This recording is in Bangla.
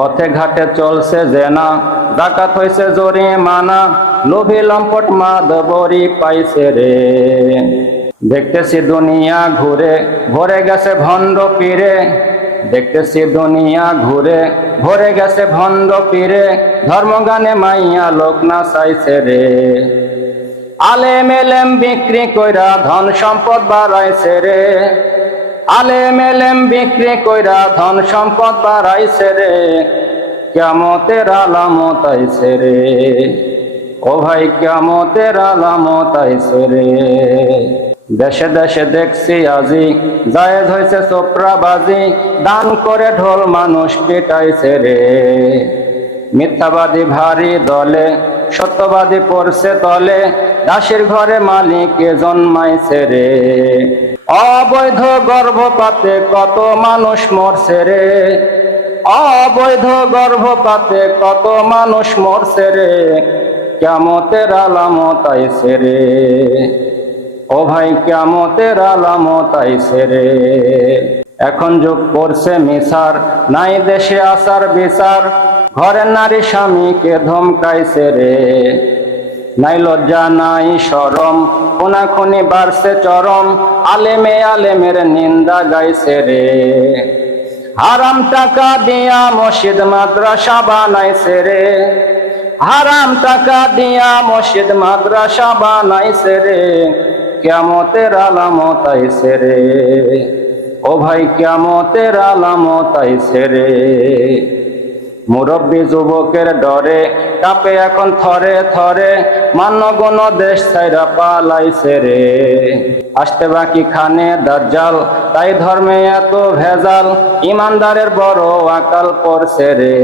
পথে ঘাটে চলছে জেনা ডাকাত হইছে জোরে মানা লোভী লম্পট মাদবরি পাইছে রে। দেখতেছি দুনিয়া ঘুরে, ভরে গেছে ভণ্ড পীরে। দেখতেছি দুনিয়া ঘুরে, ভরে গেছে ভণ্ড পীরে। ধর্মগানে মাইয়া লোক না চাইছে রে। আলেম এলেম বিক্রি কইরা ধন সম্পদ বাড়াইছে রে। আলেম এলেম বিক্রি কইরা ধন সম্পদ বাড়াইছে রে। কেমতের আলামত আইছে রে। ও ভাই কেমতের আলামত আইছে রে। দেশে দেশে দেখছি আজি জায়েজ হয়েছে চোপড়াবাজি, দান করে ঢোল মানুষ পিটাইছে রে। মিথ্যাবাদী ভারী দলে, সত্যবাদী পড়ছে তলে দাসের ঘরে মালিকে জন্মাইছে রে। অবৈধ গর্ভপাতে কত মানুষ মরছে রে। অবৈধ গর্ভপাতে কত মানুষ মরছে রে। কেমতের আলামত আইছে রে। ও ভাই কেমতের আলামত আইছে রে। এখন যোগ করছে মিসার নাই দেশে আসার বিচার। ঘরের নারী স্বামীকে ধমকাইছে রে। নাই লজ্জা, নাই সরম কোনাখুনি বাড়ছে চরম, আলেমে আলেমের নিন্দা গাইছে রে। হারাম টাকা দিয়া মসজিদ, মাদ্রাসা বানাইছে রে। হারাম টাকা দিয়া মসজিদ, মাদ্রাসা বানাইছে রে। কেমতের আলামত আইছে রে। ও ভাই কেমতের আলামত আইছে রে। মুরব্বী যুবকের ডরে, কাপে এখন থরে থরে মান্য গণ দেশ ছাইরা পালাইছে রে। আসতে বাকি খানে দাজ্জাল, তাই ধর্মে এত ভেজাল, ইমানদারের বড় আকাল পড়ছে রে।